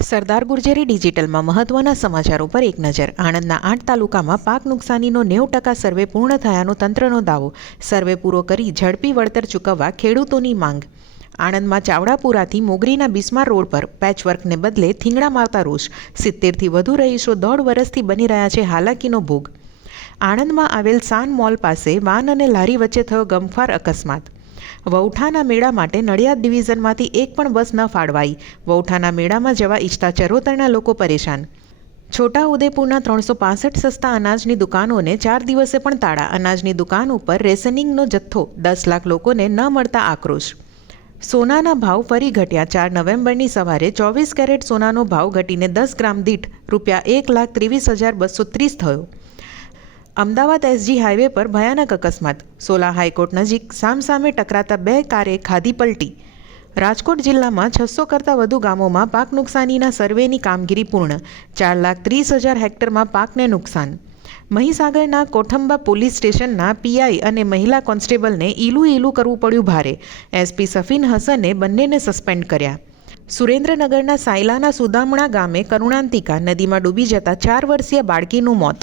સરદાર ગુર્જરી ડિજિટલમાં મહત્વના સમાચારો પર એક નજર. આણંદના આઠ તાલુકામાં પાક નુકસાનીનો નેવું ટકા સર્વે પૂર્ણ થયાનો તંત્રનો દાવો. સર્વે પૂરો કરી ઝડપી વળતર ચૂકવવા ખેડૂતોની માંગ. આણંદમાં ચાવડાપુરાથી મોગરીના બિસ્માર રોડ પર પેચવર્કને બદલે થીંગડા મારતા રોષ. સિત્તેરથી વધુ રહીશો દોઢ વર્ષથી બની રહ્યા છે હાલાકીનો ભોગ. આણંદમાં આવેલ સાન મોલ પાસે વાન અને લારી વચ્ચે થયો ગમફાર અકસ્માત. વૌઠાના મેળા માટે નડિયાદ ડિવિઝનમાંથી એક પણ બસ ન ફાળવાઈ. વૌઠાના મેળામાં જવા ઈચ્છતા ચરોતરના લોકો પરેશાન. છોટા ઉદેપુરના ત્રણસો પાસઠ સસ્તા અનાજની દુકાનોને ચાર દિવસે પણ તાળા. અનાજની દુકાન ઉપર રેશનિંગનો જથ્થો. દસ લાખ લોકોને ન મળતા આક્રોશ. સોનાના ભાવ ફરી ઘટ્યા. ચાર નવેમ્બરની સવારે ચોવીસ કેરેટ સોનાનો ભાવ ઘટીને દસ ગ્રામ દીઠ રૂપિયા એક લાખ ત્રેવીસ હજાર બસો ત્રીસ થયો. અમદાવાદ એસજી હાઈવે પર ભયાનક અકસ્માત. સોલા હાઈકોર્ટ નજીક સામસામે ટકરાતા બે કારે ખાધી પલટી. રાજકોટ જિલ્લામાં છસો કરતાં વધુ ગામોમાં પાક નુકસાનીના સર્વેની કામગીરી પૂર્ણ. ચાર લાખ ત્રીસ હજાર હેક્ટરમાં પાકને નુકસાન. મહીસાગરના કોઠંબા પોલીસ સ્ટેશનના પીઆઈ અને મહિલા કોન્સ્ટેબલને ઈલું ઈલું કરવું પડ્યું ભારે. એસપી સફીન હસને બંનેને સસ્પેન્ડ કર્યા. સુરેન્દ્રનગરના સાયલાના સુદામણા ગામે કરુણાંતિકા નદીમાં ડૂબી જતા ચાર વર્ષીય બાળકીનું મોત.